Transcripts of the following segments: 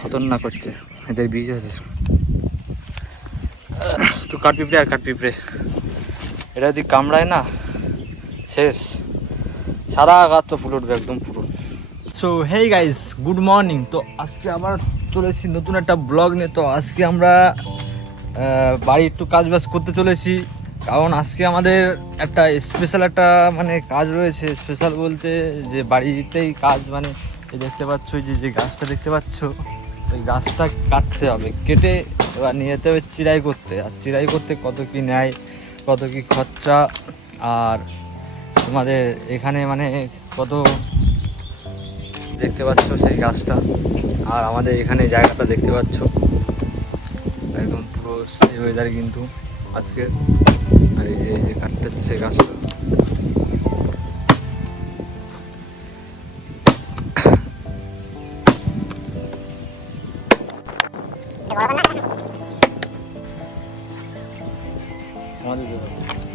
খতরনাক হচ্ছে। এদের বীজ আছে তো কাঠ পিঁপড়ে আর কাঠ পিঁপড়ে। এটা যদি কামড়ায় না, শেষ। সারা গাছ তো ফুল উঠবে, একদম পুরো। So hey guys good morning তো আজকে আবার চলেছি নতুন একটা ব্লগ নিয়ে। তো আজকে আমরা বাড়ি একটু কাজ বাজ করতে চলেছি। কারণ আজকে আমাদের একটা স্পেশাল একটা মানে কাজ রয়েছে। স্পেশাল বলতে যে বাড়িতেই কাজ মানে দেখতে পাচ্ছ যে যে গাছটা দেখতে পাচ্ছ। ওই গাছটা কাটতে হবে, কেটে এবার নিয়ে যেতে হবে চিরাই করতে। আর চিরাই করতে কত কি নেয় কত কি খরচা, আর তোমাদের এখানে মানে কত দেখতে পাচ্ছ সেই গাছটা, আর আমাদের এখানে জায়গাটা দেখতে পাচ্ছ। একদম পুরো সেই ওয়েদারে কিন্তু আজকে। আর এই যে কাঠটা হচ্ছে সেই গাছটা। আমাদের বেরোবে। বন্ধুগণ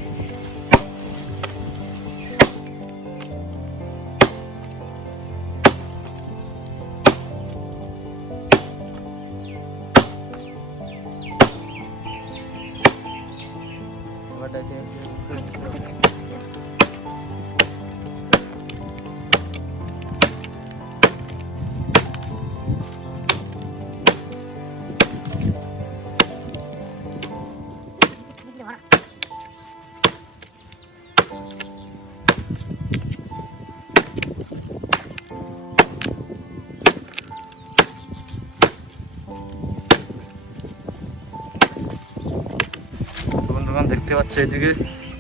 দেখতে পাচ্ছ এদিকে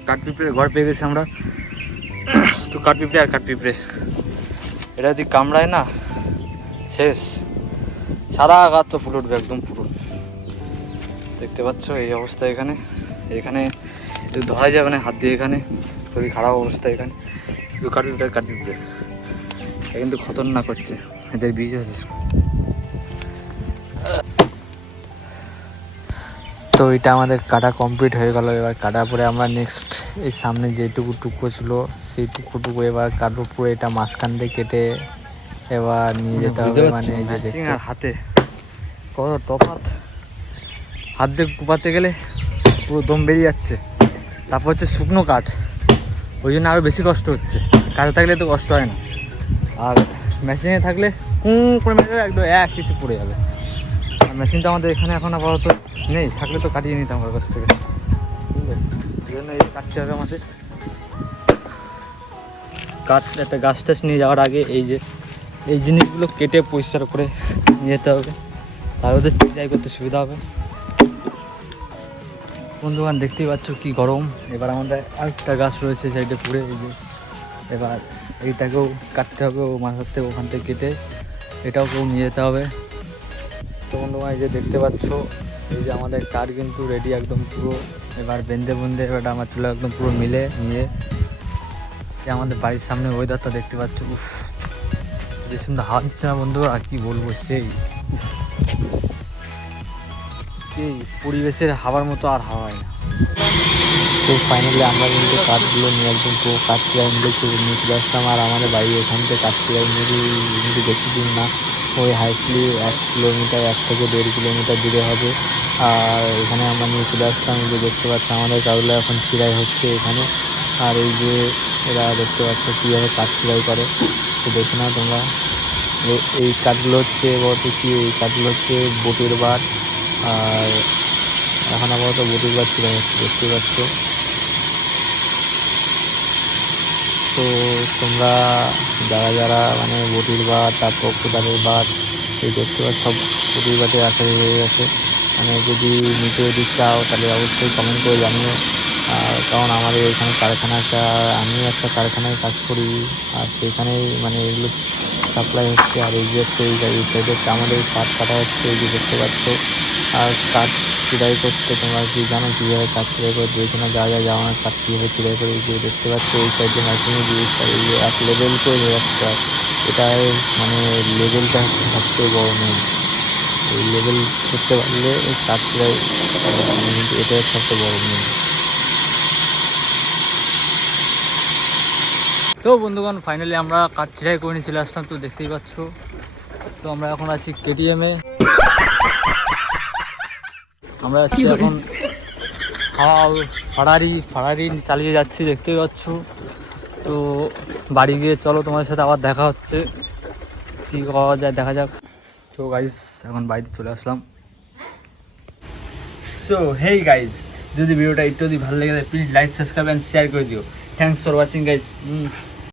কাঠপিঁপড়ে ঘর পেয়ে গেছি আমরা। তো কাঠপিঁপড়ে আর কাঠপিঁপড়ে এটা যদি কামড়ায় না, শেষ। সারা গাছ তো ফুল উঠবে, একদম পুরো। দেখতে পাচ্ছ এই অবস্থা এখানে। এখানে ধরা যাবে না হাত দিয়ে এখানে, খুবই খারাপ অবস্থা এখানে। শুধু কাঠপিঁপড়ে আর কাঠপিঁপড়ে এটা কিন্তু খতরনাক হচ্ছে। এদের বীজ আছে। তো এটা আমাদের কাটা কমপ্লিট হয়ে গেল। এবার কাটার পরে আমরা নেক্সট এই সামনে যেটুকু টুকরো ছিল সেই টুকরোটুকু এবার কাটবো পুরো এটা মাঝখান দিয়ে কেটে এবার নিয়ে যেতে হবে মানে হাতে। কত তফাৎ হাত। দিয়ে কুপাতে গেলে পুরো দম বেরিয়ে যাচ্ছে। তারপর হচ্ছে শুকনো কাঠ। ওই জন্য আরও বেশি কষ্ট হচ্ছে। কাঠে থাকলে তো কষ্ট হয় না। আর মেশিনে থাকলে কুঁ করে মেরে একদম এক কিছু পড়ে যাবে। আর মেশিন তো আমাদের এখানে এখন আপাতত নেই থাকলে তো কাটিয়ে নিতাম ওর কাছ থেকে। এই জন্য এই কাটতে হবে আমাদের। কাঠ একটা গাছ টাছ নিয়ে যাওয়ার আগে এই যে এই জিনিসগুলো কেটে পরিষ্কার করে নিয়ে যেতে হবে। আর ওদের চিরাই করতে সুবিধা হবে। বন্ধুবান দেখতেই পাচ্ছ কি গরম। এবার আমাদের আরেকটা গাছ রয়েছে সাইডে পুড়ে এই যে। এবার এইটাকেও কাটতে হবে ও মাথার থেকে ওখান থেকে কেটে এটাও কেউ নিয়ে যেতে হবে। তো বন্ধুরা এই যে দেখতে পাচ্ছ এই যে আমাদের কার কিন্তু রেডি একদম পুরো। এবার বেঁধে বেঁধে এবার আমার চুলো একদম পুরো মিলে নিয়ে আমাদের বাড়ির সামনে ওয়েদারটা দেখতে পাচ্ছ, উফ। যে সুন্দর দিচ্ছে না বন্ধু আর কি বলব সেই। সেই পরিবেশের হাওয়ার মতো আর হাওয়া হয় না। তো ফাইনালি আমরা কিন্তু কাঠগুলো নিয়ে একদম পুরো কাঠ চলে নিয়ে চলে আসলাম, আর আমাদের বাড়ি এখান থেকে কাঠ চিরাই মিলে বেশি দিন না। ওই হাইটলি এক কিলোমিটার এক থেকে দেড় কিলোমিটার দূরে হবে। আর এখানে আমরা নিয়ে চলে আসলাম যে দেখতে পাচ্ছ আমাদের কারুলা এখন চিরাই হচ্ছে এখানে। আর এই যে এরা দেখতে পাচ্ছ কীভাবে কাঠ চিরাই করে। তো দেখে নাও তোমরা। এই কাঠগুলো হচ্ছে বলতে কি, এই কাঠগুলো হচ্ছে বটির বাট। আর এখন আপাতত বটির বাট চিরাই হচ্ছে, দেখতে পাচ্ছ। তো তোমরা যারা যারা মানে বটির বাট তারপর কোদালের বাট, এই দেখতে পাচ্ছ, সব বটির বাটে আশারি হয়ে গেছে। মানে যদি নিতে যদি চাও, তাহলে অবশ্যই কমেন্ট করে জানিও। কারণ আমাদের এখানে কারখানা একটা আমি একটা কারখানায় কাজ করি। আর সেখানেই মানে এগুলো সাপ্লাই হচ্ছে। আর এই যে হচ্ছে, এই সাইডে আমাদের কাঠ কাটা হচ্ছে, এই যে দেখতে পাচ্ছ। আর কাঠ চিরাই করতে তোমরা কি জানো কীভাবে কাজ চিরাই করে যেখানে যা যা যাওয়া কাঠ কীভাবে চিরাই করে যে দেখতে পাচ্ছ। এই সাইডে মেশিনে দিয়ে এই যে এক লেভেল করে যাচ্ছে। এটাই মানে লেভেলটা হচ্ছে সবচেয়ে বড় মেন এই লেভেল করতে পারলে কাজ চিরাই মানে কিন্তু এটাই সবচেয়ে বড় মেন তো বন্ধুগণ ফাইনালি আমরা কাজ ছিড়াই করে নিয়ে চলে আসলাম। তো দেখতেই পাচ্ছ। তো আমরা এখন আছি কেটিএমে আমরা যাচ্ছি এখন হাওয়া ফাড়ারি ফাড়ারি চালিয়ে যাচ্ছি দেখতেই পাচ্ছ। তো বাড়ি গিয়ে চলো তোমাদের সাথে আবার দেখা হচ্ছে। কী করা যায় দেখা যাক। তো গাইস এখন বাড়িতে চলে আসলাম। সো হেই গাইস যদি ভিডিওটা একটু যদি ভালো লেগে থাকে please like subscribe and share করে দিও। Thanks for watching guys